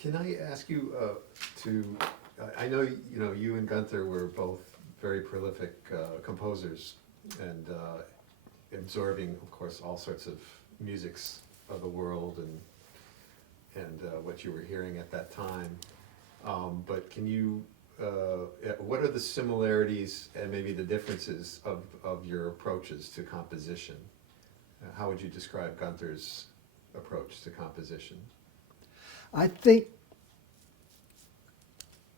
Can I ask you I know you and Gunther were both very prolific composers and absorbing, of course, all sorts of musics of the world and what you were hearing at that time. But can you, what are the similarities and maybe the differences of your approaches to composition? How would you describe Gunther's approach to composition? I think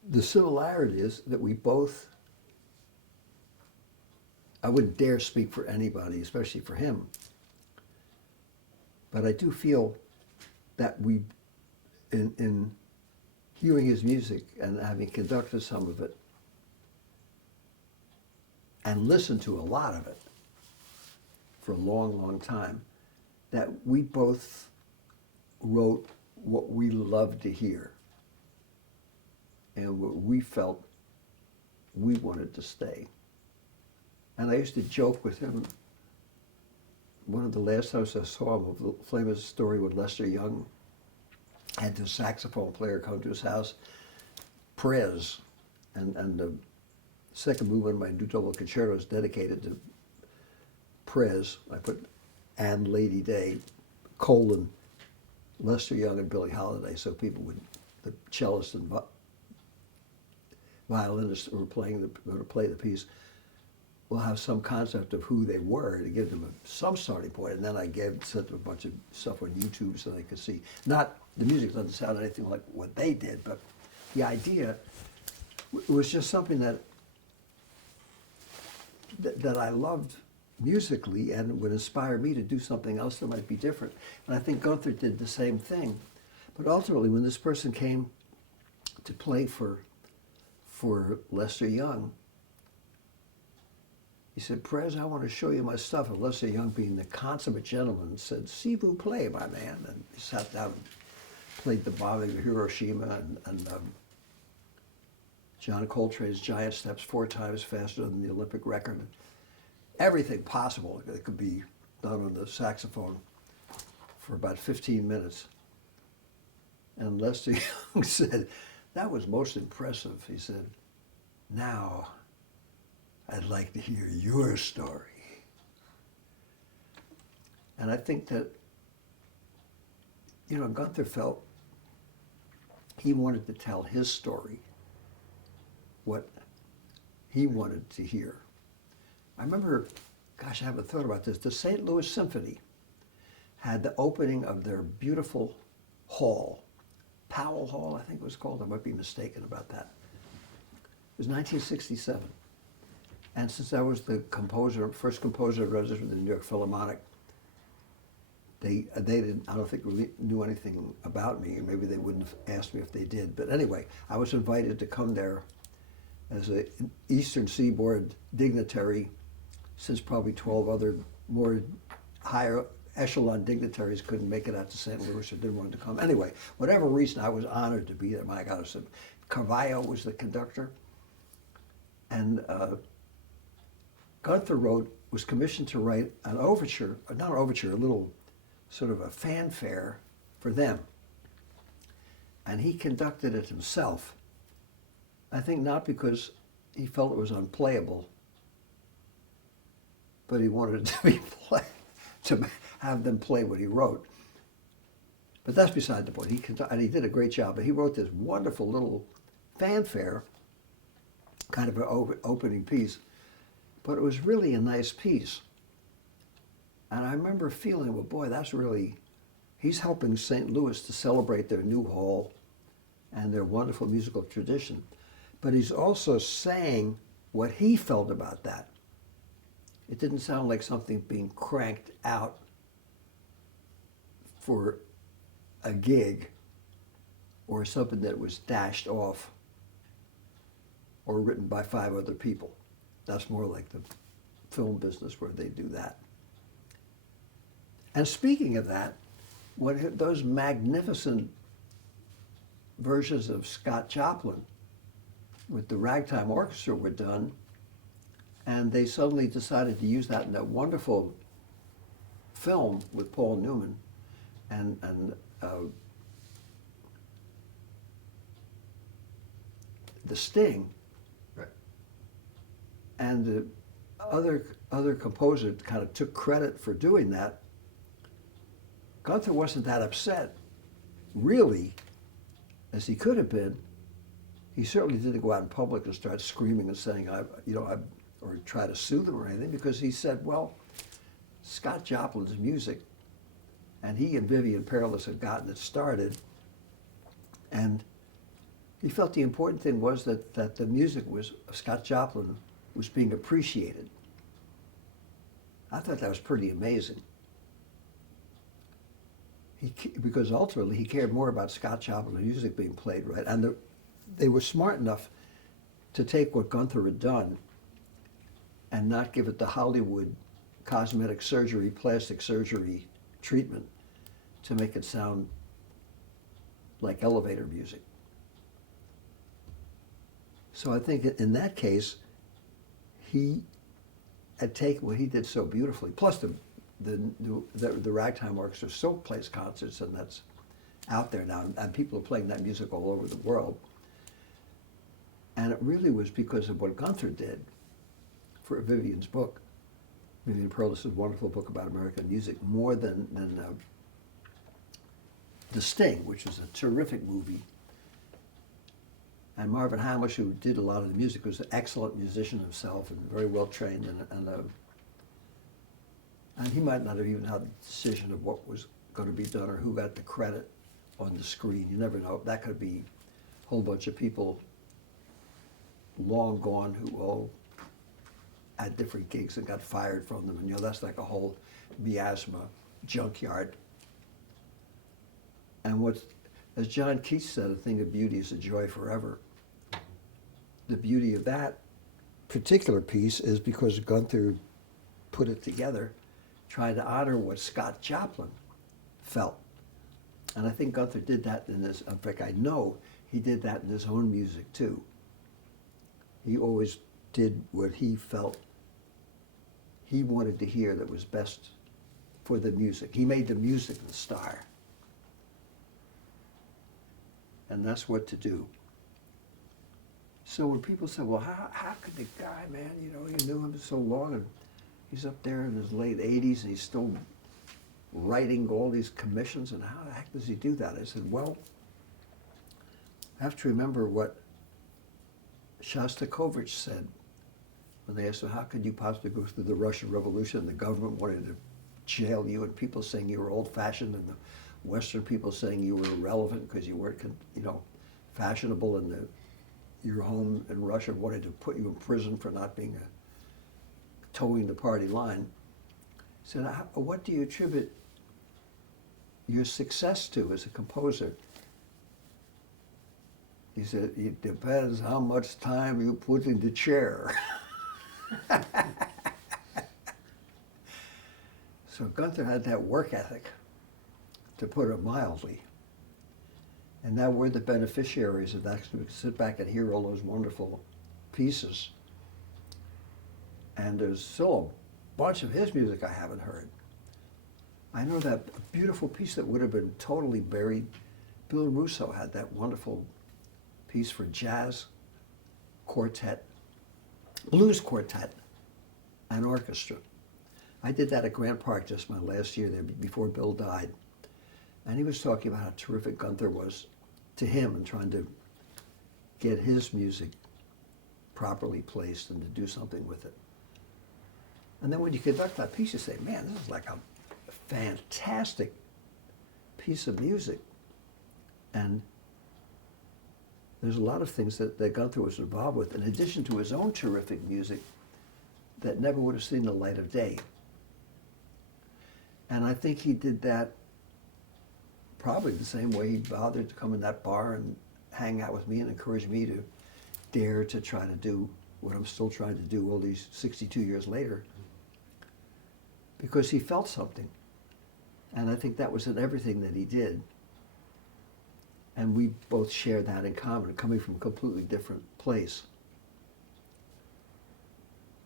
the similarity is that we both, I wouldn't dare speak for anybody, especially for him, but I do feel that we, in hearing his music and having conducted some of it and listened to a lot of it for a long, long time, that we both wrote what we loved to hear and what we felt we wanted to stay. And I used to joke with him, one of the last times I saw him, of the famous story when Lester Young had the saxophone player come to his house, Prez, and the second movement of my new double concerto is dedicated to Prez. I put and Lady Day, colon, Lester Young and Billie Holiday, so people would, the cellist and violinist who were going to play the piece, will have some concept of who they were to give them some starting point. And then I sent them a bunch of stuff on YouTube so they could see. Not, the music doesn't sound anything like what they did, but the idea was just something that I loved musically and would inspire me to do something else that might be different. And I think Gunther did the same thing. But ultimately, when this person came to play for Lester Young, he said, Prez, I want to show you my stuff. And Lester Young, being the consummate gentleman, said, "Si vous plaît, my man." And he sat down and played the bombing of Hiroshima and John Coltrane's Giant Steps 4 times faster than the Olympic record. Everything possible that could be done on the saxophone for about 15 minutes. And Lester Young said, "That was most impressive." He said, "Now, I'd like to hear your story." And I think that, Gunther felt he wanted to tell his story, what he wanted to hear. I remember, gosh, I haven't thought about this, the St. Louis Symphony had the opening of their beautiful hall, Powell Hall, I think it was called. I might be mistaken about that. It was 1967. And since I was the first composer registered with the New York Philharmonic, they didn't, I don't think, really knew anything about me, or maybe they wouldn't have asked me if they did. But anyway, I was invited to come there as an Eastern Seaboard dignitary, since probably 12 other more higher echelon dignitaries couldn't make it out to St. Louis or didn't want to come. Anyway, whatever reason, I was honored to be there. My God, Carvalho was the conductor. And Gunther was commissioned to write an overture, not an overture, a little sort of a fanfare for them. And he conducted it himself. I think not because he felt it was unplayable, but he wanted it to be to have them play what he wrote. But that's beside the point. And he did a great job. But he wrote this wonderful little fanfare, kind of an opening piece. But it was really a nice piece. And I remember feeling, well, boy, he's helping St. Louis to celebrate their new hall and their wonderful musical tradition. But he's also saying what he felt about that. It didn't sound like something being cranked out for a gig or something that was dashed off or written by 5 other people. That's more like the film business where they do that. And speaking of that, when those magnificent versions of Scott Joplin with the Ragtime Orchestra were done, and they suddenly decided to use that in that wonderful film with Paul Newman and the Sting, Right. and the other composer kind of took credit for doing that. Gunther wasn't that upset, really, as he could have been. He certainly didn't go out in public and start screaming and saying, or try to sue them or anything, because he said, well, Scott Joplin's music, and he and Vivian Perilous had gotten it started, and he felt the important thing was that the music was of Scott Joplin was being appreciated. I thought that was pretty amazing. Because ultimately he cared more about Scott Joplin's music being played right, and they were smart enough to take what Gunther had done and not give it the Hollywood cosmetic surgery, plastic surgery treatment to make it sound like elevator music. So I think in that case, he had taken what he did so beautifully. Plus the Ragtime Orchestra still plays concerts, and that's out there now, and people are playing that music all over the world. And it really was because of what Gunther did for Vivian's book. Vivian Perilous' wonderful book about American music, more than The Sting, which was a terrific movie. And Marvin Hamlish, who did a lot of the music, was an excellent musician himself and very well trained. And he might not have even had the decision of what was going to be done or who got the credit on the screen. You never know. That could be a whole bunch of people long gone who all had different gigs and got fired from them. And that's like a whole miasma junkyard. And as John Keats said, a thing of beauty is a joy forever. The beauty of that particular piece is because Gunther put it together, trying to honor what Scott Joplin felt. And I think Gunther did that in fact, I know he did that in his own music too. He always did what he felt he wanted to hear that was best for the music. He made the music the star. And that's what to do. So when people say, well, how could the guy, man, you knew him so long, and he's up there in his late 80s, and he's still writing all these commissions, and how the heck does he do that? I said, well, I have to remember what Shostakovich said when they asked him, how could you possibly go through the Russian Revolution, and the government wanted to jail you, and people saying you were old-fashioned, and the Western people saying you were irrelevant because you weren't, fashionable, and your home in Russia wanted to put you in prison for not being towing the party line. He said, what do you attribute your success to as a composer? He said, it depends how much time you put in the chair. So Gunther had that work ethic, to put it mildly. And now we're the beneficiaries of that. We can sit back and hear all those wonderful pieces. And there's still a bunch of his music I haven't heard. I know that beautiful piece that would have been totally buried. Bill Russo had that wonderful piece for jazz quartet, blues quartet, and orchestra. I did that at Grant Park just my last year there before Bill died. And he was talking about how terrific Gunther was to him and trying to get his music properly placed and to do something with it. And then when you conduct that piece, you say, man, this is like a fantastic piece of music. And there's a lot of things that Gunther was involved with, in addition to his own terrific music, that never would have seen the light of day. And I think he did that probably the same way he bothered to come in that bar and hang out with me and encourage me to dare to try to do what I'm still trying to do all these 62 years later, because he felt something. And I think that was in everything that he did. And we both share that in common, coming from a completely different place.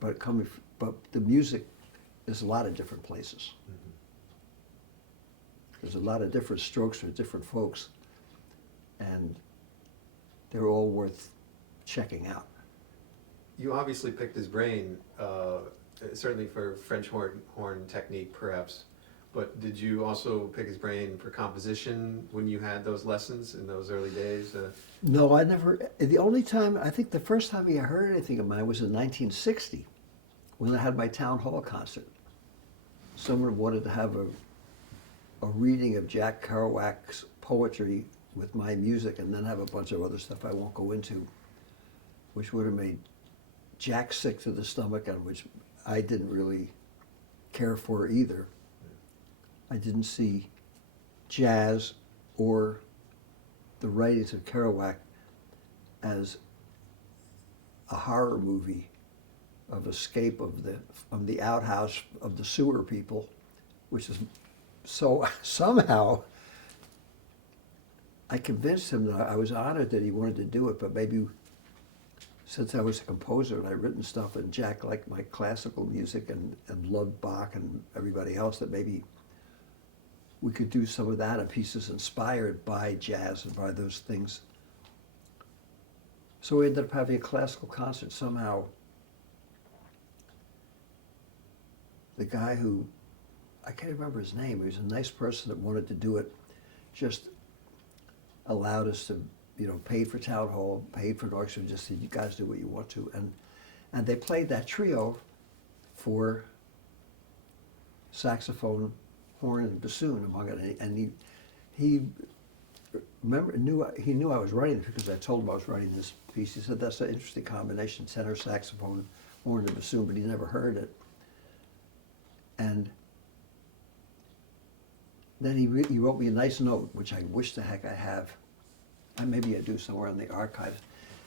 But the music is a lot of different places. Mm-hmm. There's a lot of different strokes for different folks, and they're all worth checking out. You obviously picked his brain, certainly for French horn technique perhaps, but did you also pick his brain for composition when you had those lessons in those early days? No, I never. The only time, I think the first time I heard anything of mine was in 1960 when I had my town hall concert. Someone wanted to have a reading of Jack Kerouac's poetry with my music and then have a bunch of other stuff I won't go into, which would have made Jack sick to the stomach and which I didn't really care for either. I didn't see jazz or the writings of Kerouac as a horror movie of escape from the outhouse of the sewer people, which is so somehow I convinced him that I was honored that he wanted to do it, but maybe since I was a composer and I'd written stuff and Jack liked my classical music and loved Bach and everybody else, that maybe we could do some of that in pieces inspired by jazz and by those things. So we ended up having a classical concert. Somehow the guy who, I can't remember his name, he was a nice person that wanted to do it, just allowed us to, paid for town hall, paid for an orchestra, just said, you guys do what you want to. And they played that trio for saxophone, horn, and bassoon, among it. And he knew I was writing it because I told him I was writing this piece. He said, that's an interesting combination, tenor, saxophone, horn, and bassoon, but he never heard it. And then he wrote me a nice note, which I wish the heck I have. And maybe I do somewhere in the archives,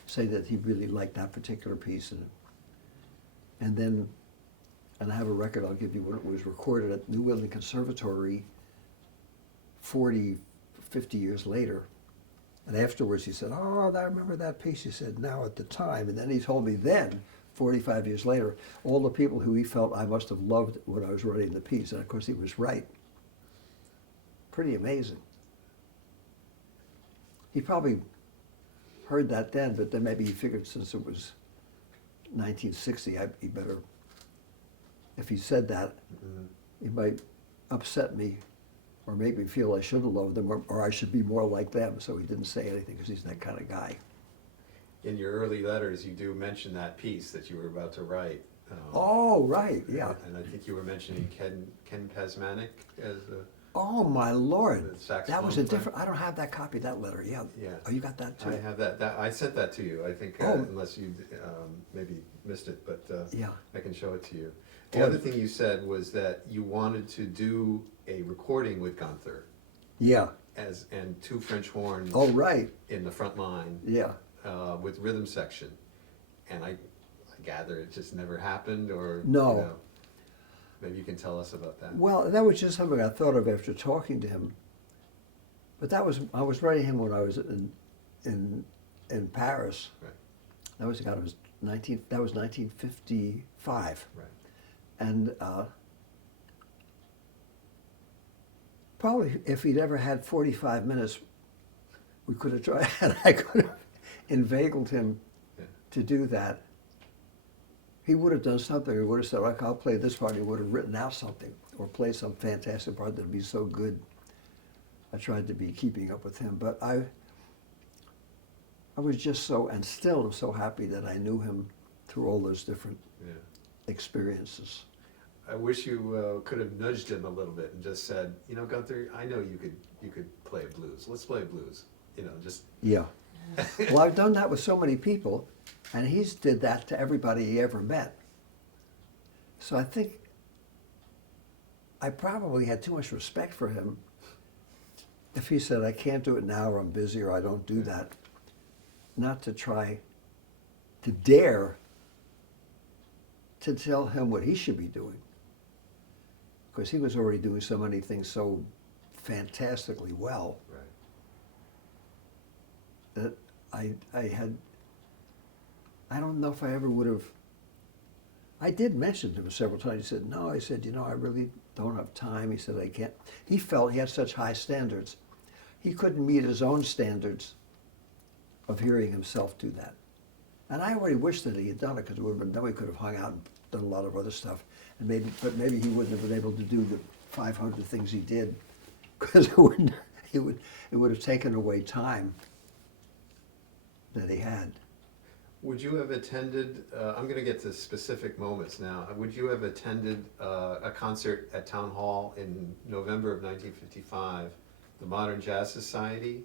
say that he really liked that particular piece. And I have a record I'll give you when it was recorded at New England Conservatory 40, 50 years later. And afterwards he said, oh, I remember that piece. He said, now at the time. And then he told me then, 45 years later, all the people who he felt I must have loved when I was writing the piece. And of course he was right. Pretty amazing. He probably heard that then, but then maybe he figured since it was 1960, he better, if he said that, he might upset me or make me feel I shouldn't love them or I should be more like them. So he didn't say anything because he's that kind of guy. In your early letters, you do mention that piece that you were about to write. Oh, right, yeah. And I think you were mentioning Ken Pasmanic as a... Oh, my Lord. That was a player. different, I don't have that copy of that letter, yeah. Yeah. Oh, you got that too? I have that. I sent that to you, I think, unless you maybe missed it, but Yeah. I can show it to you. The Oh. other thing you said was that you wanted to do a recording with Gunther Yeah. and two French horns Oh, right, in the front line yeah. with rhythm section. And I gather it just never happened, or No. Maybe you can tell us about that. Well, that was just something I thought of after talking to him. But I was writing him when I was in Paris. Right. That was 1955. Right. And probably if he'd ever had 45 minutes, we could have tried, and I could have inveigled him to do that. He would have done something. He would have said, I'll play this part. He would have written out something or play some fantastic part that would be so good. I tried to be keeping up with him, but I was just so, and still am so happy that I knew him through all those different experiences. I wish you could have nudged him a little bit and just said, Gunther, I know you could play blues. Let's play blues. Just. Yeah. Well, I've done that with so many people, and he's did that to everybody he ever met. So I think I probably had too much respect for him if he said, I can't do it now, or I'm busy, or I don't do that, not to try to dare to tell him what he should be doing. Because he was already doing so many things so fantastically well. Right. That I don't know if I ever would have, I did mention to him several times. He said, no, I said, I really don't have time. He said, I can't. He felt he had such high standards. He couldn't meet his own standards of hearing himself do that. And I already wish that he had done it because then we could have hung out and done a lot of other stuff. And maybe he wouldn't have been able to do the 500 things he did because it would have taken away time that he had. Would you have attended, I'm going to get to specific moments now, would you have attended a concert at Town Hall in November of 1955, the Modern Jazz Society,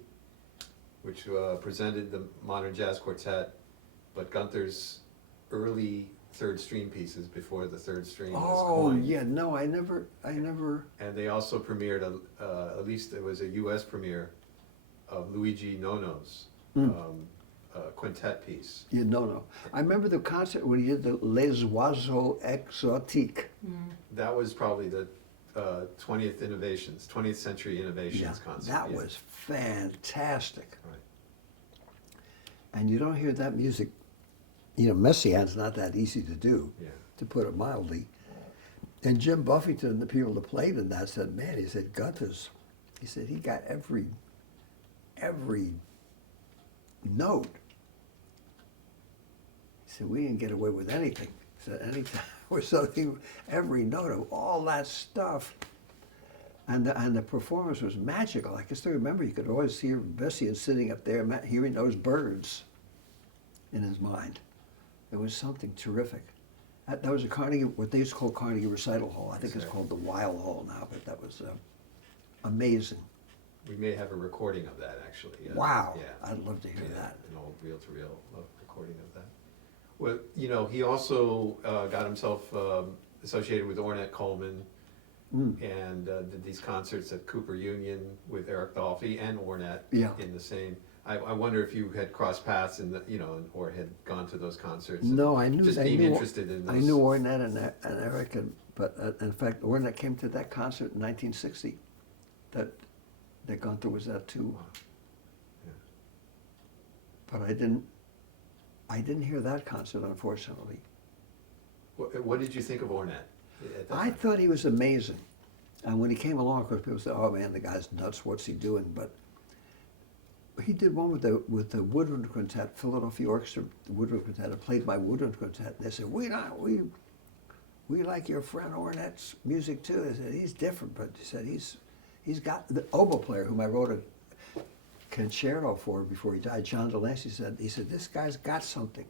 which presented the Modern Jazz Quartet, but Gunther's early third string pieces before the third string was coined? Oh, yeah, no, I never. And they also premiered, at least it was a US premiere, of Luigi Nono's quintet piece. Yeah, no. I remember the concert when he did the Les Oiseaux Exotiques. That was probably the 20th Century Innovations concert. That was fantastic. Right. And you don't hear that music. You know, Messiaen's not that easy to do, Yeah. to put it mildly. And Jim Buffington and the people that played in that said, man, he said, Gunther's, he said, he got every note. He said, we didn't get away with anything. He said, anytime or something, every note of all that stuff. And the performance was magical. I can still remember you could always hear Messiaen sitting up there hearing those birds in his mind. It was something terrific. That was a Carnegie, what they used to call Carnegie Recital Hall. I think it's called the Weil Hall now, but that was amazing. We may have a recording of that, actually. Wow. Yeah. I'd love to hear that. An old reel-to-reel recording of that. Well, you know, he also got himself associated with Ornette Coleman and did these concerts at Cooper Union with Eric Dolphy and Ornette in the same. I wonder if you had crossed paths in the, you know, or had gone to those concerts. No, I knew. Just being interested in those. I knew Ornette and Eric, but in fact, Ornette came to that concert in 1960. That Gunther was at too. Wow. Yeah. But I didn't hear that concert, unfortunately. What did you think of Ornette? I thought he was amazing. And when he came along, of course, people said, "Oh man, the guy's nuts. What's he doing?" But he did one with the Woodwind Quintet, Philadelphia Orchestra, the Woodwind Quintet. I played my Woodwind Quintet, and they said, "We like your friend Ornette's music too." They said he's different, but he said he's got the oboe player whom I wrote a concerto for before he died, John Delancey, he said this guy's got something.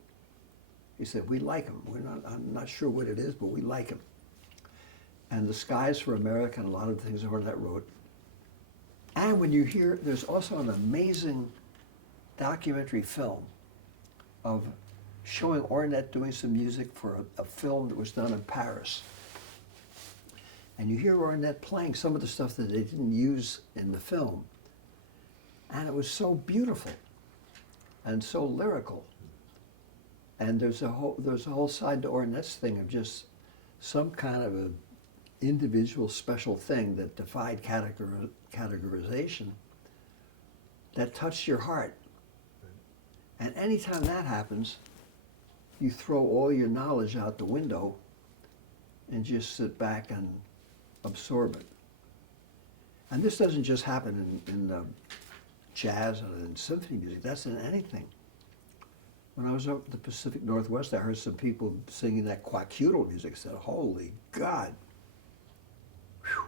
He said we like him. I'm not sure what it is, but we like him. And The Skies for America and a lot of the things Ornette wrote. And when you hear, there's also an amazing documentary film of showing Ornette doing some music for a film that was done in Paris. And you hear Ornette playing some of the stuff that they didn't use in the film. And it was so beautiful and so lyrical. And there's a whole side to Ornette's thing of just some kind of a individual special thing that defied categorization that touched your heart. And anytime that happens, you throw all your knowledge out the window and just sit back and absorb it. And this doesn't just happen in jazz and in symphony music, that's in anything. When I was up at the Pacific Northwest, I heard some people singing that quacudal music. I said, holy God. Whew.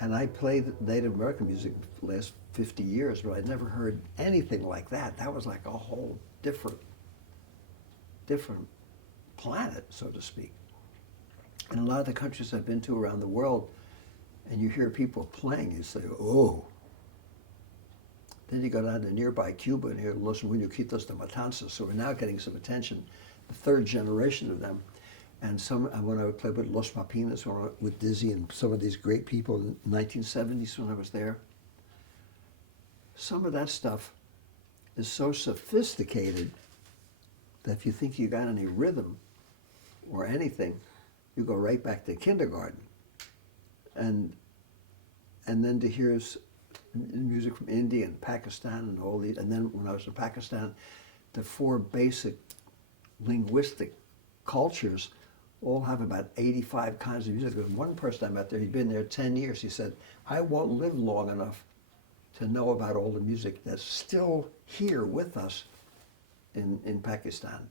And I played Native American music for the last 50 years, but I'd never heard anything like that. That was like a whole different planet, so to speak. And a lot of the countries I've been to around the world, and you hear people playing, you say, oh. Then you go down to nearby Cuba and hear Los Muñequitos de Matanzas, so we're now getting some attention, the third generation of them. And when I would play with Los Mapinas, with Dizzy and some of these great people in the 1970s when I was there, some of that stuff is so sophisticated that if you think you got any rhythm or anything, you go right back to kindergarten. And then to hear music from India and Pakistan and all these, and then when I was in Pakistan, the four basic linguistic cultures all have about 85 kinds of music. There was one person I met there, he'd been there 10 years, he said, I won't live long enough to know about all the music that's still here with us in Pakistan.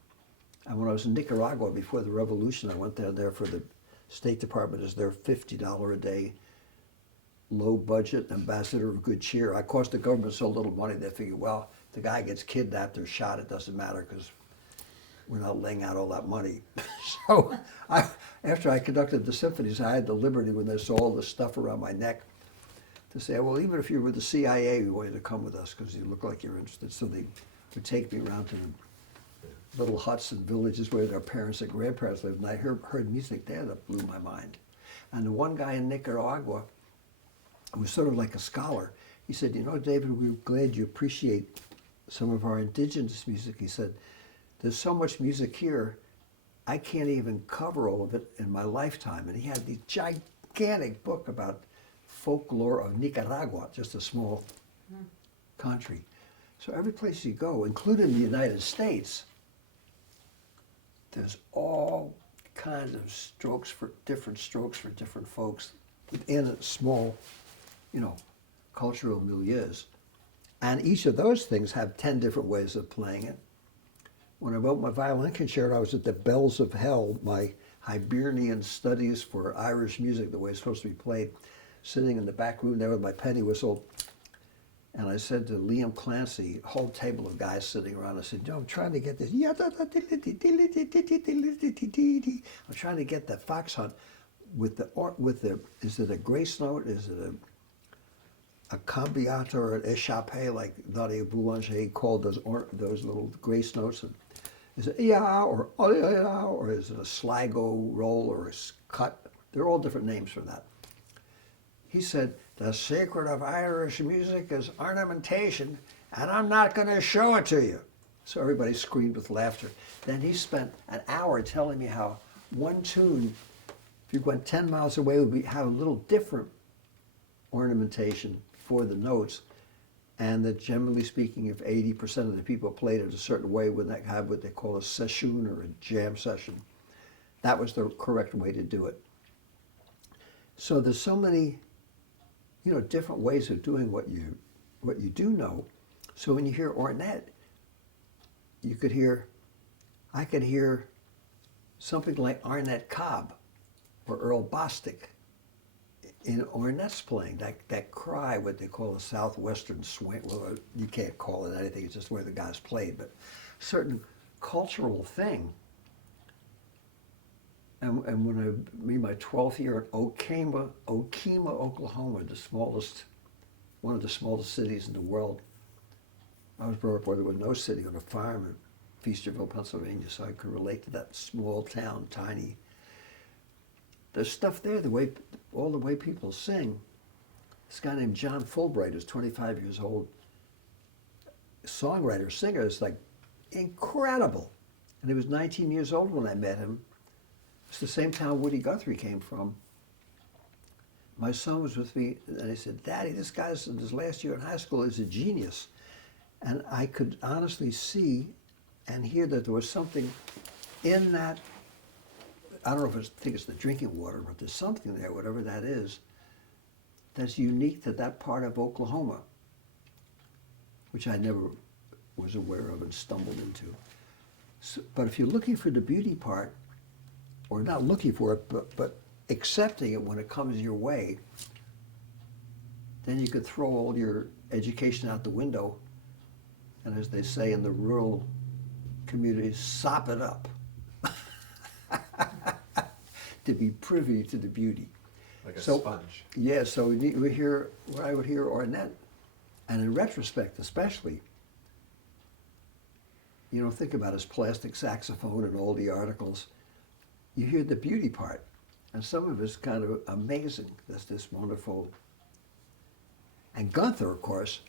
And when I was in Nicaragua before the revolution, I went down there for the State Department as their $50 a day low budget ambassador of good cheer. I cost the government so little money, they figured, well, if the guy gets kidnapped or shot, it doesn't matter because we're not laying out all that money. So after I conducted the symphonies, I had the liberty when they saw all the stuff around my neck to say, well, even if you were with the CIA, we want you to come with us because you look like you're interested. So they would take me around to the little huts and villages where their parents and grandparents lived, and I heard music there that blew my mind. And the one guy in Nicaragua who was sort of like a scholar, he said, you know, David, we're glad you appreciate some of our indigenous music. He said, there's so much music here, I can't even cover all of it in my lifetime. And he had this gigantic book about folklore of Nicaragua, just a small country. So every place you go, including the United States, there's all kinds of strokes for different folks within a small, cultural milieus. And each of those things have 10 different ways of playing it. When I wrote my violin concerto, I was at the Bells of Hell, my Hibernian studies for Irish music, the way it's supposed to be played, sitting in the back room there with my penny whistle. And I said to Liam Clancy, a whole table of guys sitting around, I said, I'm trying to get this. I'm trying to get the fox hunt with the, is it a grace note? Is it a cambiato or an échappé like Nadia Boulanger called those little grace notes? And is it yeah or is it a sligo roll or a cut? They're all different names for that. He said, the secret of Irish music is ornamentation, and I'm not going to show it to you. So everybody screamed with laughter. Then he spent an hour telling me how one tune, if you went 10 miles away, would have a little different ornamentation for the notes, and that generally speaking, if 80% of the people played it a certain way, would they have what they call a session or a jam session. That was the correct way to do it. So there's so many different ways of doing what you do know. So when you hear Ornette, I could hear something like Arnett Cobb or Earl Bostic in Ornette's playing, that cry, what they call a southwestern swing. Well, you can't call it anything, it's just where the guys played, but certain cultural thing. And when I made my 12th year at Okemah, Oklahoma, one of the smallest cities in the world. I was brought up where there was no city, on a farm in Feasterville, Pennsylvania, so I could relate to that small town, tiny. There's stuff there, all the way people sing. This guy named John Fulbright, who's 25 years old, songwriter, singer, is like incredible. And he was 19 years old when I met him. It's the same town Woody Guthrie came from. My son was with me, and he said, Daddy, this guy's in his last year in high school is a genius. And I could honestly see and hear that there was something in that, I don't know if I think it's the drinking water, but there's something there, whatever that is, that's unique to that part of Oklahoma, which I never was aware of and stumbled into. So, but if you're looking for the beauty part, or not looking for it, but accepting it when it comes your way, then you could throw all your education out the window, and as they say in the rural communities, sop it up to be privy to the beauty. Like a sponge. Yeah, so I would hear Ornette, and in retrospect especially, think about his plastic saxophone and all the articles. You hear the beauty part, and some of it's kind of amazing. That's this wonderful. And Gunther, of course,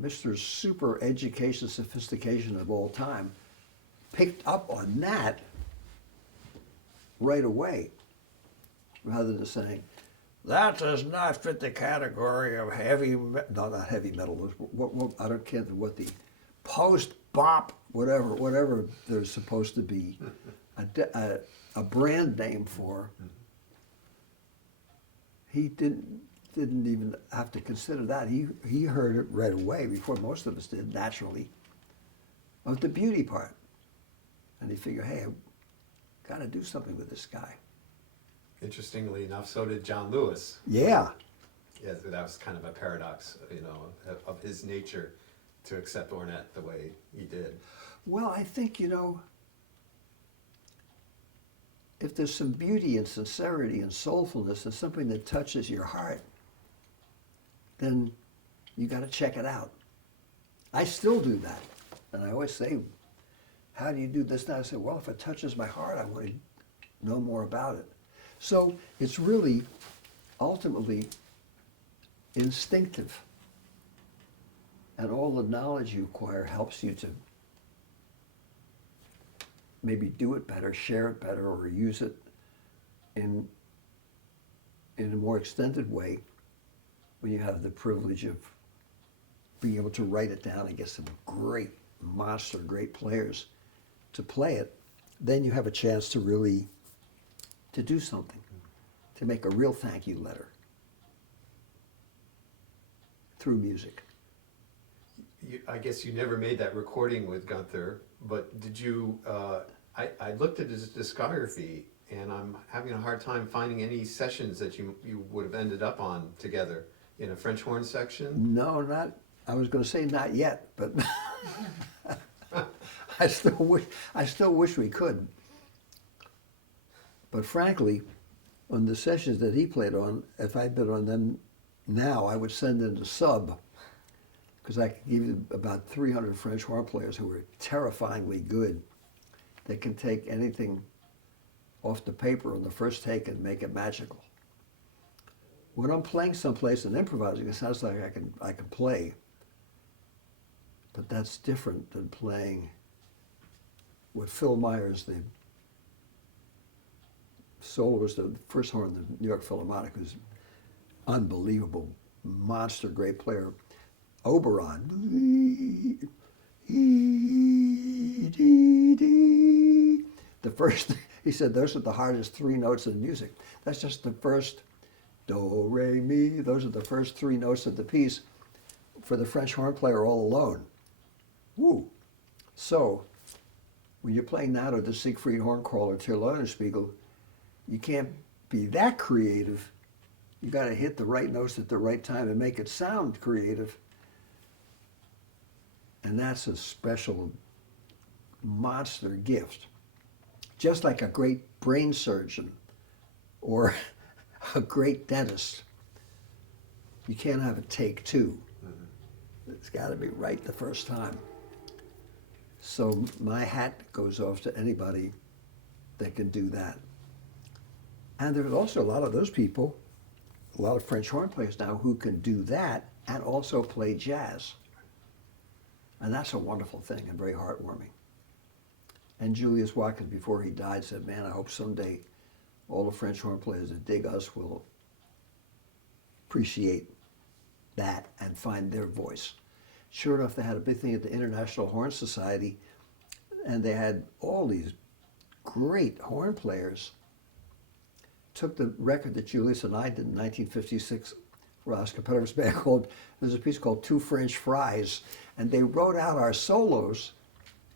Mr. Super Education Sophistication of all time, picked up on that right away, rather than saying, that does not fit the category of not heavy metal, what I don't care what the post-bop, whatever there's supposed to be a brand name for. He didn't didn't even have to consider that. He heard it right away before most of us did, naturally, of the beauty part. And he figured, hey, I've got to do something with this guy. Interestingly enough, so did John Lewis. Yeah. Yeah, that was kind of a paradox, of his nature to accept Ornette the way he did. Well, I think, if there's some beauty and sincerity and soulfulness and something that touches your heart, then you got to check it out. I still do that. And I always say, how do you do this now? I say, well, if it touches my heart, I want to know more about it. So it's really ultimately instinctive. And all the knowledge you acquire helps you to maybe do it better, share it better, or use it in a more extended way when you have the privilege of being able to write it down and get some great great players to play it. Then you have a chance to really to do something, to make a real thank you letter through music. I guess you never made that recording with Gunther, but did you, I looked at his discography and I'm having a hard time finding any sessions that you would have ended up on together in a French horn section. No, I was going to say not yet, but I still wish we could. But frankly, on the sessions that he played on, if I'd been on them now, I would send in a sub, because I could give you about 300 French horn players who were terrifyingly good. They can take anything off the paper on the first take and make it magical. When I'm playing someplace and improvising, it sounds like I can play, but that's different than playing with Phil Myers, the soloist, the first horn of the New York Philharmonic, who's unbelievable, monster, great player. Oberon. The first, he said, those are the hardest three notes in music. That's just the first do, re, mi. Those are the first three notes of the piece for the French horn player all alone. Woo. So, when you're playing that or the Siegfried Hornchor or Lernerspiegel, you can't be that creative. You got to hit the right notes at the right time and make it sound creative. And that's a special monster gift. Just like a great brain surgeon or a great dentist. You can't have a take two. It's got to be right the first time. So my hat goes off to anybody that can do that. And there's also a lot of those people, a lot of French horn players now who can do that and also play jazz. And that's a wonderful thing and very heartwarming. And Julius Watkins, before he died, said, man, I hope someday all the French horn players that dig us will appreciate that and find their voice. Sure enough, they had a big thing at the International Horn Society, and they had all these great horn players. Took the record that Julius and I did in 1956 for Oscar Peter's band there's a piece called Two French Fries, and they wrote out our solos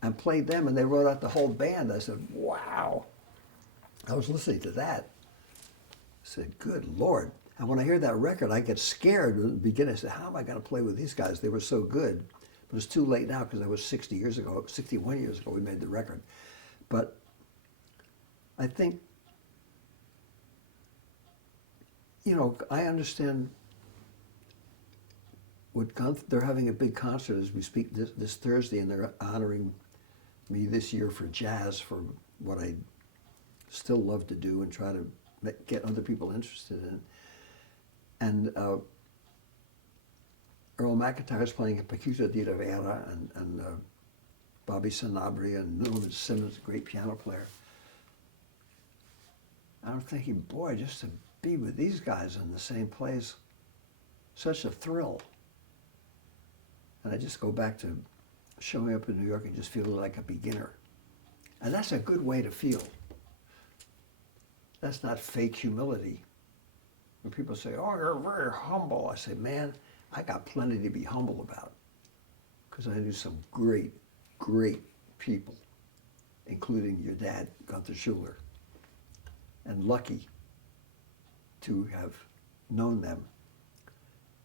and played them, and they wrote out the whole band. I said, wow. I was listening to that. I said, good Lord. And when I hear that record, I get scared at the beginning. I said, how am I going to play with these guys? They were so good. But it's too late now because that was 61 years ago we made the record. But I think, I understand what Gunther, they're having a big concert as we speak this Thursday, and they're honoring me this year for jazz, for what I still love to do and try to get other people interested in. And Earl McIntyre's playing a Percuta di Rivera, and Bobby Sanabria and Norman Simmons, a great piano player. I'm thinking, boy, just to be with these guys in the same place, such a thrill. And I just go back to showing up in New York and just feeling like a beginner. And that's a good way to feel. That's not fake humility. When people say, "Oh, you're very humble," I say, "Man, I got plenty to be humble about," because I knew some great, great people, including your dad, Gunther Schuller, and lucky to have known them.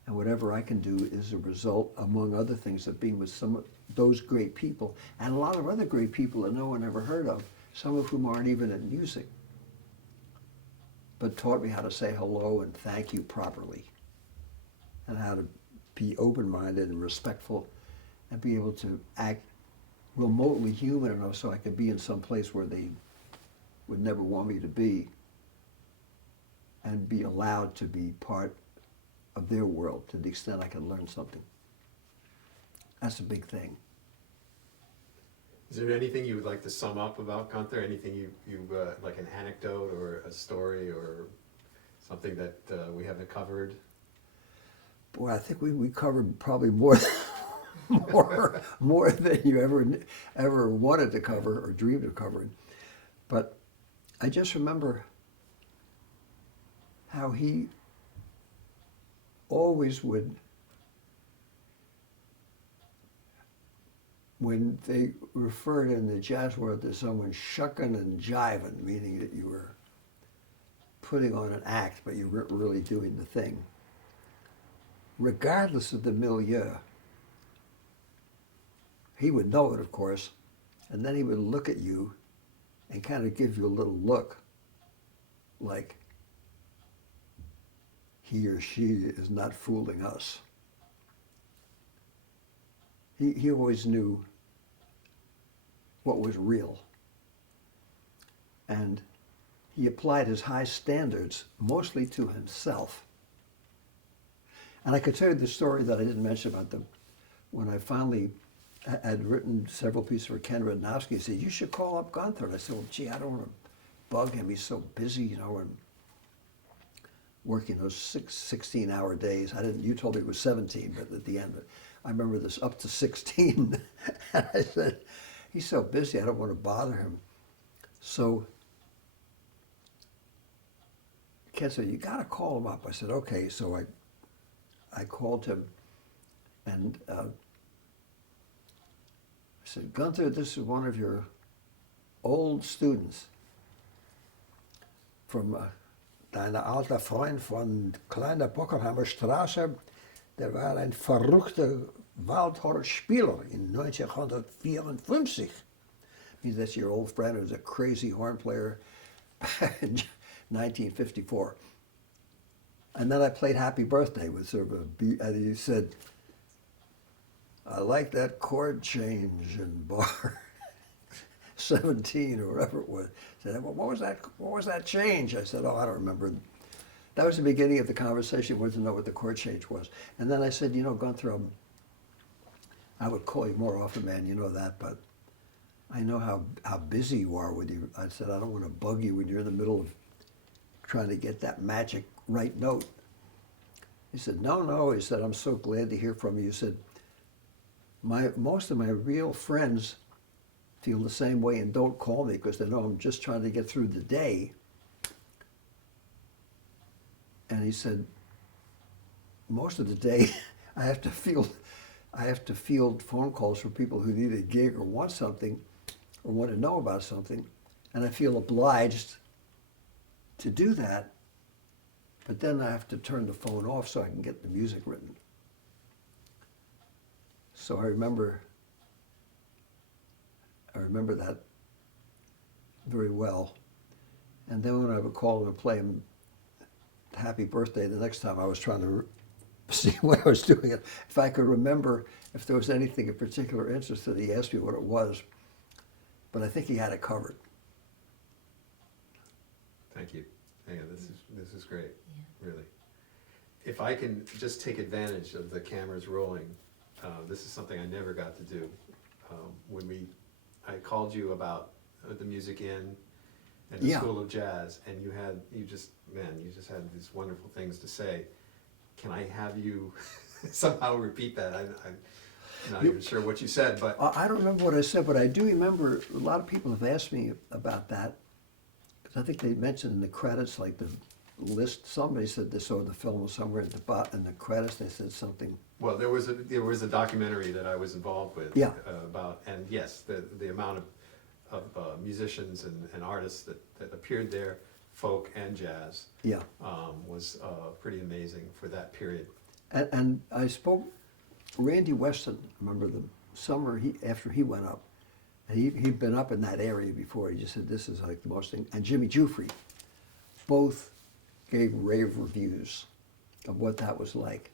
And whatever I can do is a result, among other things, of being with some of those great people and a lot of other great people that no one ever heard of, some of whom aren't even in music, but taught me how to say hello and thank you properly, and how to be open-minded and respectful, and be able to act remotely human enough so I could be in some place where they would never want me to be, and be allowed to be part of their world to the extent I can learn something. That's a big thing. Is there anything you would like to sum up about Gunther? Anything you like an anecdote or a story or something that we haven't covered? Boy, I think we covered probably more more than you ever wanted to cover or dreamed of covering. But I just remember how he always would, when they referred in the jazz world to someone shucking and jiving, meaning that you were putting on an act, but you weren't really doing the thing, regardless of the milieu. He would know it, of course, and then he would look at you and kind of give you a little look like he or she is not fooling us. He always knew what was real. And he applied his high standards mostly to himself. And I could tell you the story that I didn't mention about when I finally had written several pieces for Ken Radnowski. He said, "You should call up Gunther." And I said, "Well, gee, I don't want to bug him. He's so busy, and working those 16-hour days." You told me it was 17, but at the end, I remember this up to 16. And I said, "He's so busy, I don't want to bother him." So Ken said, "You got to call him up." I said, "Okay." So I called him, and I said, "Gunther, this is one of your old students from dein alter Freund von Kleiner Bockenheimer Straße, der war ein verrückter Waldhornspieler in 1954. Means that's your old friend who's a crazy horn player in 1954. And then I played Happy Birthday with sort of a beat, and he said, "I like that chord change in bar 17 or whatever it was." I said, "Well, what was that change?" I said, "Oh, I don't remember." That was the beginning of the conversation. He wanted to know what the chord change was. And then I said, "Gunther, I would call you more often, man, you know that, but I know how busy you are with you." I said, "I don't want to bug you when you're in the middle of trying to get that magic right note." He said, No. He said, "I'm so glad to hear from you." He said, most of my real friends feel the same way and don't call me because they know I'm just trying to get through the day." And he said, "Most of the day I have to field phone calls from people who need a gig or want something or want to know about something, and I feel obliged to do that, but then I have to turn the phone off so I can get the music written." So I remember that very well. And then when I would call him and play him Happy Birthday, the next time I was trying to see what I was doing, if I could remember if there was anything of particular interest that he asked me what it was. But I think he had it covered. Thank you. Yeah, this is great, really. If I can just take advantage of the cameras rolling, this is something I never got to do. I called you about the Music Inn and the School of Jazz, and you just had these wonderful things to say. Can I have you somehow repeat that? I'm not even sure what you said, but I don't remember what I said, but I do remember a lot of people have asked me about that, because I think they mentioned in the credits, like the list. Somebody said they saw the film was somewhere in the credits. They said something. Well, there was a documentary that I was involved with. Yeah. About, and yes, the amount of musicians and artists that appeared there, folk and jazz, Yeah. was pretty amazing for that period. And I spoke, Randy Weston, I remember the summer after he went up, and he'd been up in that area before. He just said, this is like the most thing. And Jimmy Jufrey, both gave rave reviews of what that was like.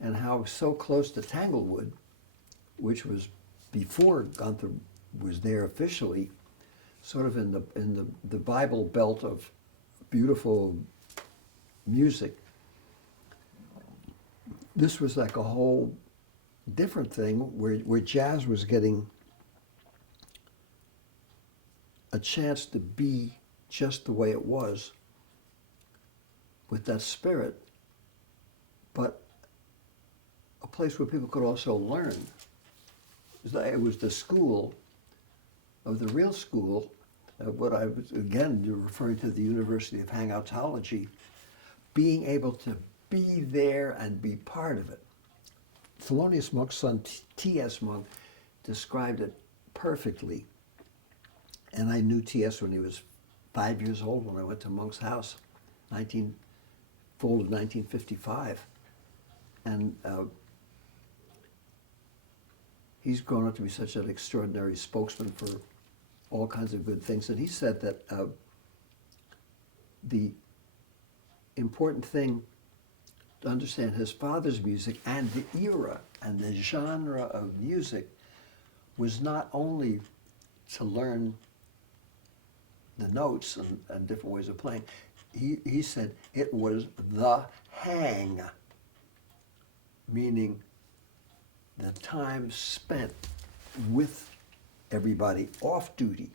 And how so close to Tanglewood, which was before Gunther was there officially, sort of in the Bible belt of beautiful music. This was like a whole different thing where jazz was getting a chance to be just the way it was with that spirit, but a place where people could also learn. It was the school of the real school, what I was, again, you're referring to the University of Hangoutology, being able to be there and be part of it. Thelonious Monk's son, T.S. Monk, described it perfectly. And I knew T.S. when he was 5 years old when I went to Monk's house, fall of 1955. And he's grown up to be such an extraordinary spokesman for all kinds of good things. And he said that the important thing to understand his father's music and the era and the genre of music was not only to learn the notes and different ways of playing. He said it was the hang, meaning the time spent with everybody off duty,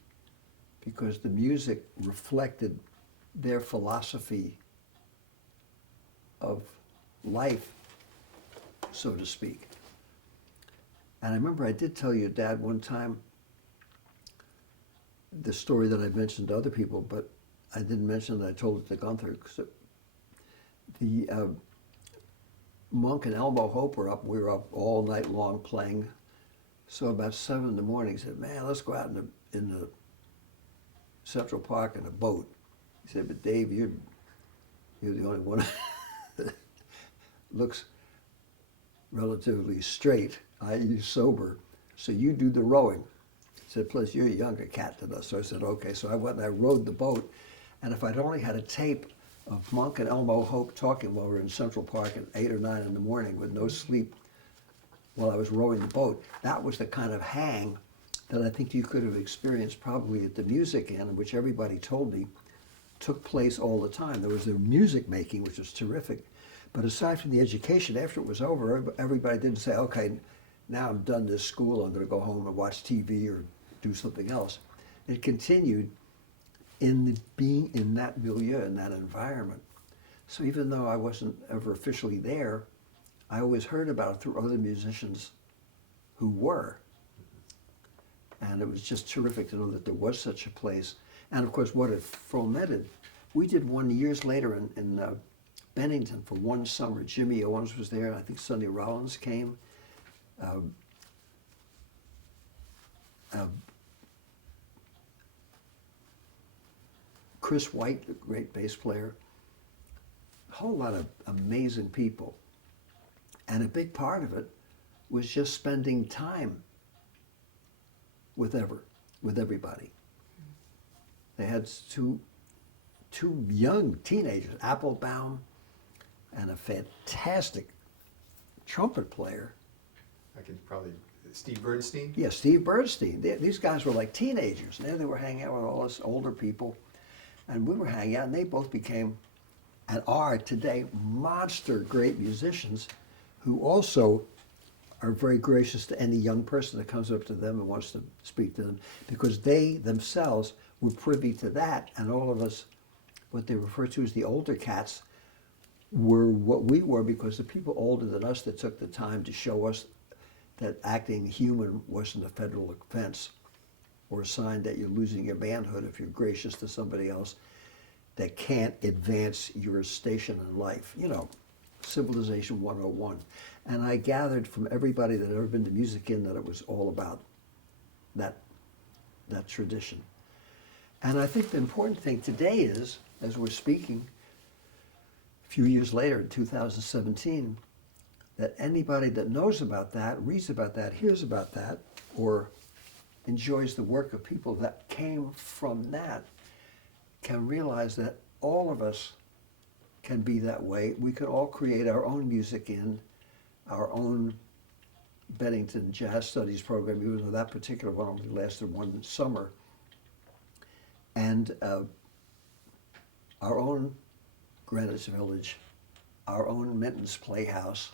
because the music reflected their philosophy of life, so to speak. And I remember I did tell your dad one time the story that I mentioned to other people, but I didn't mention that I told it to Gunther. Cause the Monk and Elmo Hope were up. We were up all night long playing. So about 7 in the morning, he said, "Man, let's go out in the Central Park in a boat." He said, "But Dave, you're the only one that looks relatively straight. You're sober, so you do the rowing." He said, "Plus you're a younger cat than us." So I said, "Okay." So I went and I rowed the boat, and if I'd only had a tape of Monk and Elmo Hope talking while we were in Central Park at 8 or 9 in the morning with no sleep while I was rowing the boat, that was the kind of hang that I think you could have experienced probably at the music end, which everybody told me took place all the time. There was the music making, which was terrific. But aside from the education, after it was over, everybody didn't say, "Okay, now I'm done this school, I'm going to go home and watch TV or do something else." It continued being in that milieu, in that environment. So even though I wasn't ever officially there, I always heard about it through other musicians who were. And it was just terrific to know that there was such a place. And of course, what it fomented, we did one years later in Bennington for one summer. Jimmy Owens was there, I think Sonny Rollins came. Chris White, the great bass player. A whole lot of amazing people. And a big part of it was just spending time with everybody. They had two young teenagers, Applebaum and a fantastic trumpet player. I can probably, Steve Bernstein? Yeah, Steve Bernstein. These guys were like teenagers, and there they were hanging out with all us older people. And we were hanging out, and they both became, and are today, monster great musicians who also are very gracious to any young person that comes up to them and wants to speak to them, because they themselves were privy to that, and all of us, what they refer to as the older cats, were what we were because the people older than us that took the time to show us that acting human wasn't a federal offense or a sign that you're losing your manhood if you're gracious to somebody else. that can't advance your station in life. Civilization 101. And I gathered from everybody that had ever been to Music Inn that it was all about that tradition. And I think the important thing today is, as we're speaking, a few years later, in 2017, that anybody that knows about that, reads about that, hears about that, or enjoys the work of people that came from that, can realize that all of us can be that way. We can all create our own Music Inn, our own Bennington Jazz Studies program, even though that particular one only lasted one summer, and our own Greenwich Village, our own Minton's Playhouse.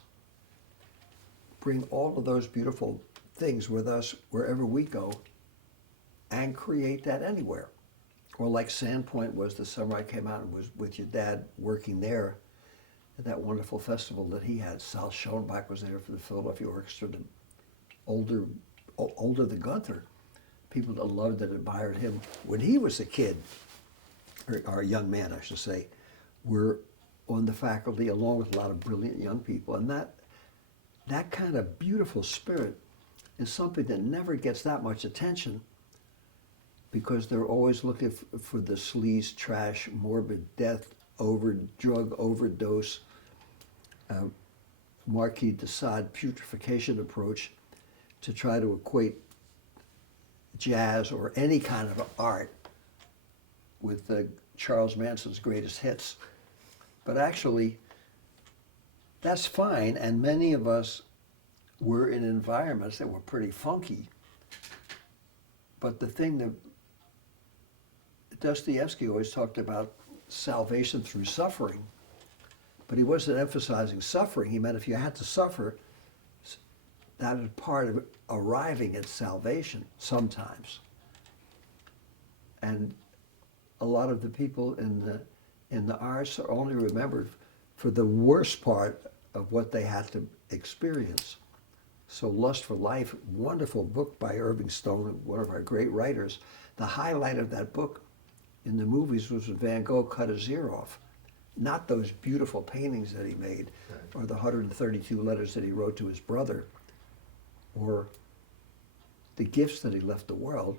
Bring all of those beautiful things with us wherever we go and create that anywhere. Or like Sandpoint was the summer I came out and was with your dad working there at that wonderful festival that he had. Sal Schoenbach was there for the Philadelphia Orchestra, the older than Gunther. People that loved and admired him when he was a kid, or a young man, I should say, were on the faculty along with a lot of brilliant young people. And that kind of beautiful spirit is something that never gets that much attention because they're always looking for the sleaze, trash, morbid death, drug overdose, Marquis de Sade putrefaction approach to try to equate jazz or any kind of art with Charles Manson's greatest hits. But actually, that's fine, and many of us were in environments that were pretty funky. But the thing that Dostoevsky always talked about salvation through suffering, but he wasn't emphasizing suffering. He meant if you had to suffer, that is part of arriving at salvation sometimes. And a lot of the people in the arts are only remembered for the worst part of what they had to experience. So Lust for Life, wonderful book by Irving Stone, one of our great writers. The highlight of that book in the movies was when Van Gogh cut his ear off. Not those beautiful paintings that he made, or the 132 letters that he wrote to his brother, or the gifts that he left the world,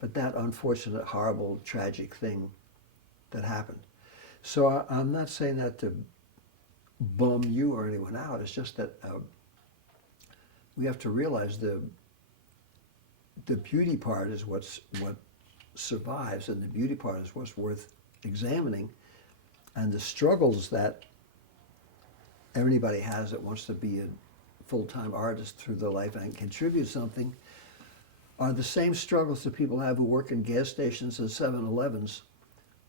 but that unfortunate, horrible, tragic thing that happened. So I'm not saying that to bum you or anyone out. It's just that we have to realize the beauty part is what survives, and the beauty part is what's worth examining, and the struggles that everybody has that wants to be a full-time artist through their life and contribute something are the same struggles that people have who work in gas stations and 7-Elevens,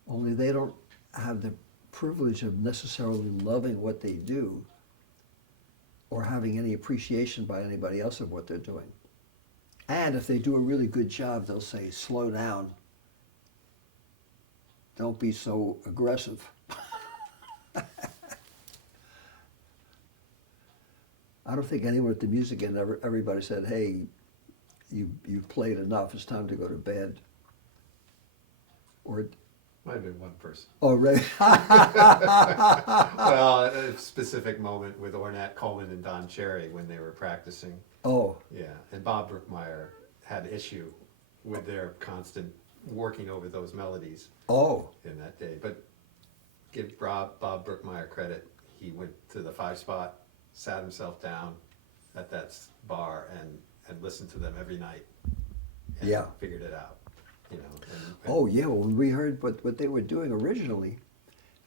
only they don't have the privilege of necessarily loving what they do or having any appreciation by anybody else of what they're doing. And if they do a really good job, they'll say, slow down. Don't be so aggressive. I don't think anyone at the Music Inn everybody said, hey, you've played enough, it's time to go to bed. Or Might have been one person. oh, right. Well, a specific moment with Ornette Coleman and Don Cherry when they were practicing. Oh, Yeah, and Bob Brookmeyer had issue with their constant working over those melodies oh, in that day. But give Bob Brookmeyer credit. He went to the 5-spot, sat himself down at that bar and listened to them every night. And Yeah. figured it out. You know. And oh yeah, well, we heard what they were doing originally.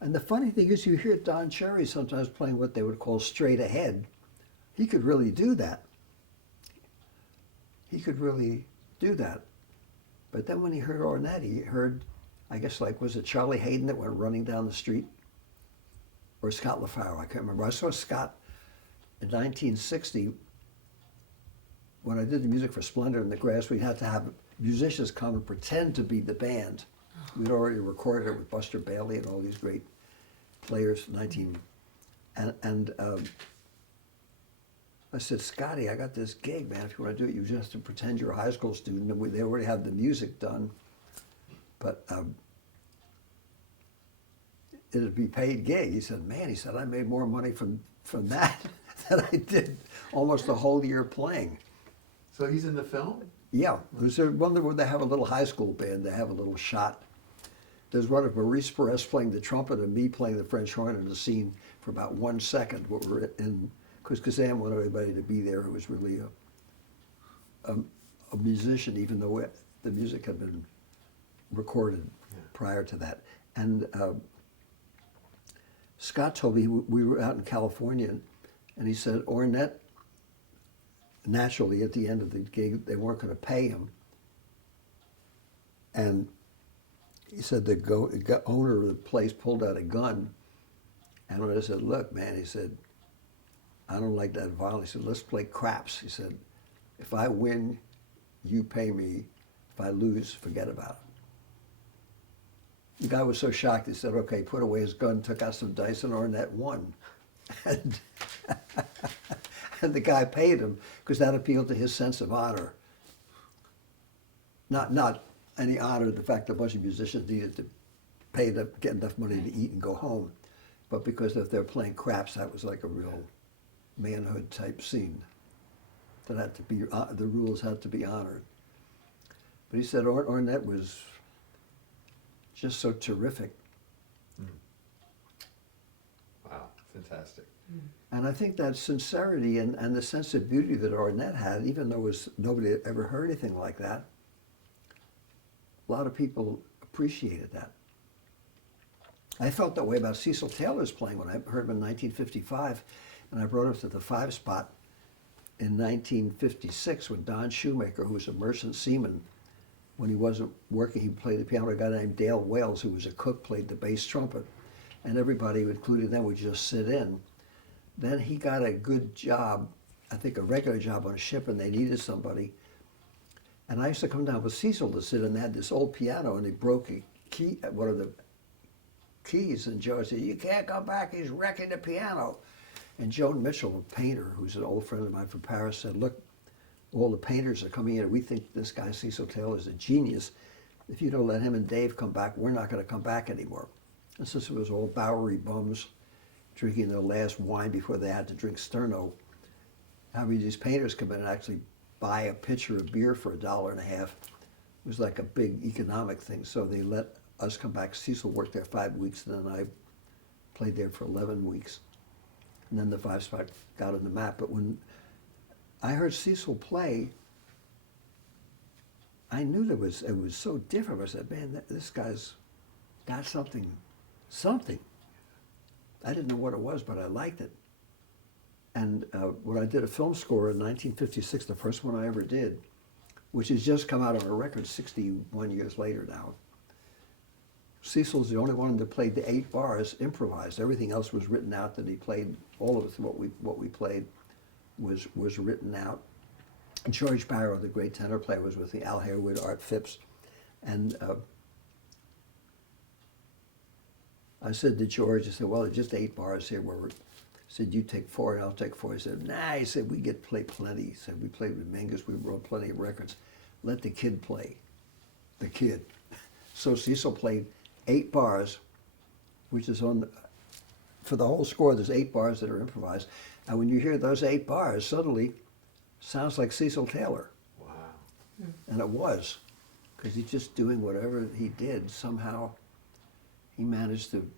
And the funny thing is you hear Don Cherry sometimes playing what they would call straight ahead. He could really do that. He could really do that. But then when he heard Ornette, he heard, I guess, like, was it Charlie Hayden that went running down the street? Or Scott LaFaro, I can't remember. I saw Scott in 1960 when I did the music for Splendor in the Grass. We had to have musicians come and pretend to be the band. We'd already recorded it with Buster Bailey and all these great players. I said, Scotty, I got this gig, man. If you want to do it, you just have to pretend you're a high school student. And they already have the music done. But it'd be paid gig. He said, man, he said, I made more money from that than I did almost a whole year playing. So he's in the film? Yeah, there's one where they have a little high school band. They have a little shot. There's one of Maurice Perez playing the trumpet and me playing the French horn in the scene for about 1 second. What we're in, because Kazan wanted everybody to be there who was really a musician, even though the music had been recorded prior to that. And Scott told me we were out in California, and he said Ornette, naturally at the end of the gig, they weren't going to pay him. And he said the owner of the place pulled out a gun, and I said, look, man, he said, I don't like that violence. He said, let's play craps. He said, if I win, you pay me. If I lose, forget about it. The guy was so shocked, he said, okay, put away his gun, took out some dice, and Ornette won. And, and the guy paid him because that appealed to his sense of honor. Not any honor, the fact that a bunch of musicians needed to pay to get enough money to eat and go home, but because if they're playing craps, that was like a real manhood type scene. That had to be, the rules had to be honored. But he said Ornette was just so terrific. Wow, fantastic. And I think that sincerity and the sense of beauty that Ornette had, even though nobody had ever heard anything like that, a lot of people appreciated that. I felt that way about Cecil Taylor's playing when I heard him in 1955, and I brought him to the 5 spot in 1956 when Don Shoemaker, who was a merchant seaman, when he wasn't working, he played the piano. A guy named Dale Wales, who was a cook, played the bass trumpet, and everybody, including them, would just sit in. Then he got a good job, I think a regular job on a ship, and they needed somebody. And I used to come down with Cecil to sit, and they had this old piano, and they broke a key, one of the keys, and Joe said, you can't come back, he's wrecking the piano. And Joan Mitchell, a painter, who's an old friend of mine from Paris, said, look, all the painters are coming in, and we think this guy Cecil Taylor is a genius. If you don't let him and Dave come back, we're not going to come back anymore. And since it was all Bowery bums drinking their last wine before they had to drink Sterno, having these painters come in and actually buy a pitcher of beer for $1.50 was like a big economic thing. So they let us come back. Cecil worked there 5 weeks, and then I played there for 11 weeks. And then the 5 spot got on the map. But when I heard Cecil play, I knew it was so different. I said, man, this guy's got something. I didn't know what it was, but I liked it. And when I did a film score in 1956, the first one I ever did, which has just come out on a record 61 years later now, Cecil's the only one that played the 8 bars improvised. Everything else was written out that he played. All of it, what we played was written out. And George Barrow, the great tenor player, was with the Al Harewood, Art Phipps. And I said to George, I said, well, it's just 8 bars here. I said, you take 4 and I'll take 4. He said, nah, he said, we get to play plenty. He said, we played with Mingus, we wrote plenty of records. Let the kid play. The kid. So Cecil played 8 bars, which is for the whole score, there's 8 bars that are improvised. And when you hear those 8 bars, suddenly sounds like Cecil Taylor. Wow. And it was, because he's just doing whatever he did. Somehow he managed to.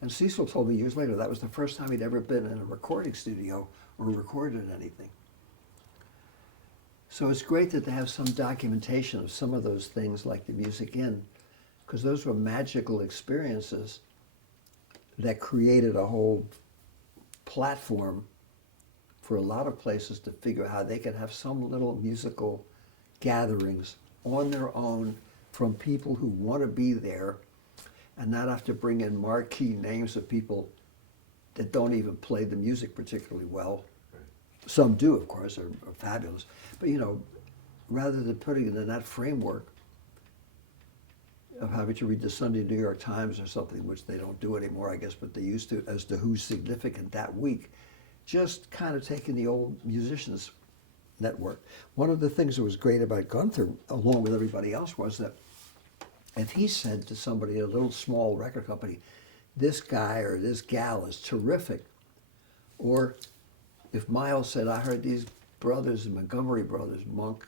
And Cecil told me years later that was the first time he'd ever been in a recording studio or recorded anything. So it's great that they have some documentation of some of those things like the Music Inn, because those were magical experiences that created a whole platform for a lot of places to figure out how they could have some little musical gatherings on their own from people who want to be there and not have to bring in marquee names of people that don't even play the music particularly well. Right. Some do, of course, are fabulous. But, rather than putting it in that framework of having to read the Sunday New York Times or something, which they don't do anymore, I guess, but they used to, as to who's significant that week, just kind of taking the old musicians network. One of the things that was great about Gunther, along with everybody else, was that if he said to somebody at a little small record company, this guy or this gal is terrific. Or if Miles said, I heard these brothers, the Montgomery brothers, Monk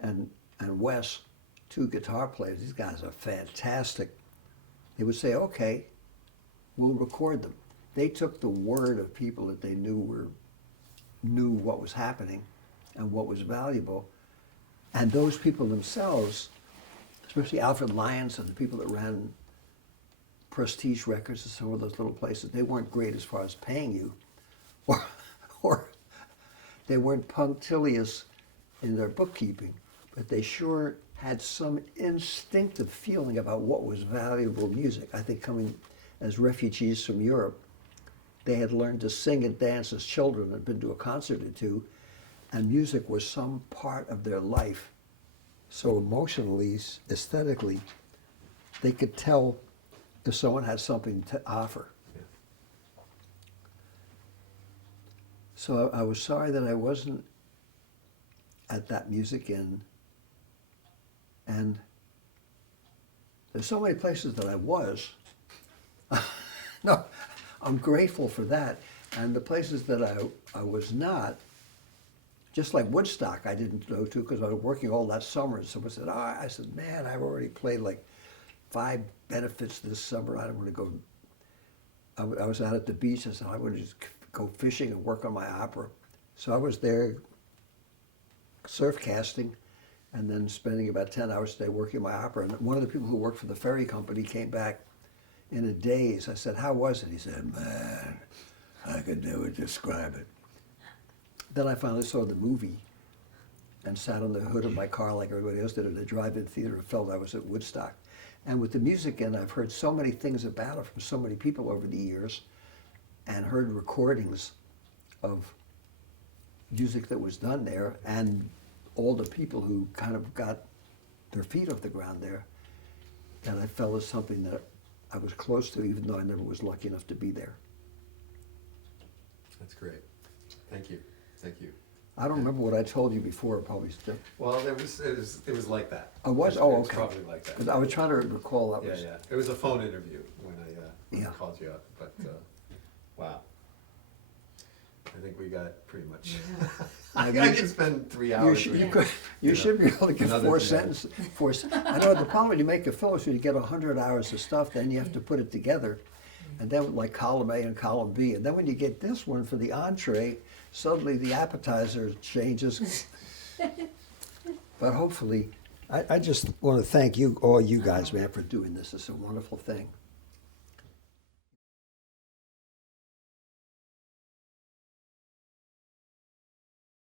and Wes, two guitar players, these guys are fantastic. They would say, okay, we'll record them. They took the word of people that they knew what was happening and what was valuable. And those people themselves, especially Alfred Lyons and the people that ran Prestige Records and some of those little places, they weren't great as far as paying you, or they weren't punctilious in their bookkeeping, but they sure had some instinctive feeling about what was valuable music. I think coming as refugees from Europe, they had learned to sing and dance as children, had been to a concert or two, and music was some part of their life. So emotionally, aesthetically, they could tell if someone had something to offer. Yeah. So I was sorry that I wasn't at that Music Inn. And there's so many places that I was. No, I'm grateful for that. And the places that I was not, just like Woodstock, I didn't go to because I was working all that summer. And someone said, I said, man, I've already played like 5 benefits this summer. I don't want to go. I was out at the beach. I said, I want to just go fishing and work on my opera. So I was there surf casting and then spending about 10 hours a day working my opera. And one of the people who worked for the ferry company came back in a daze. I said, how was it? He said, man, I could never describe it. Then I finally saw the movie and sat on the hood of my car like everybody else did at a drive-in theater and felt I was at Woodstock. And with the Music Inn, I've heard so many things about it from so many people over the years and heard recordings of music that was done there and all the people who kind of got their feet off the ground there, that I felt was something that I was close to, even though I never was lucky enough to be there. That's great. Thank you. Thank you. I don't remember what I told you before, probably still. Well, it was like that. I was? It Oh, was okay. probably like that. 'Cause I was trying to recall that Yeah, was. yeah. It was a phone interview when I Yeah. called you up, but wow. I think we got pretty much. I I mean, can spend 3 You hours. should, with you you. could, you should be able to get Another 4 3 sentences. I know the problem when you make a film is when you get 100 hours of stuff, then you have to put it together. And then like column A and column B. And then when you get this one for the entree, suddenly the appetizer changes. But hopefully, I just want to thank you, all you guys, man, for doing this. It's a wonderful thing.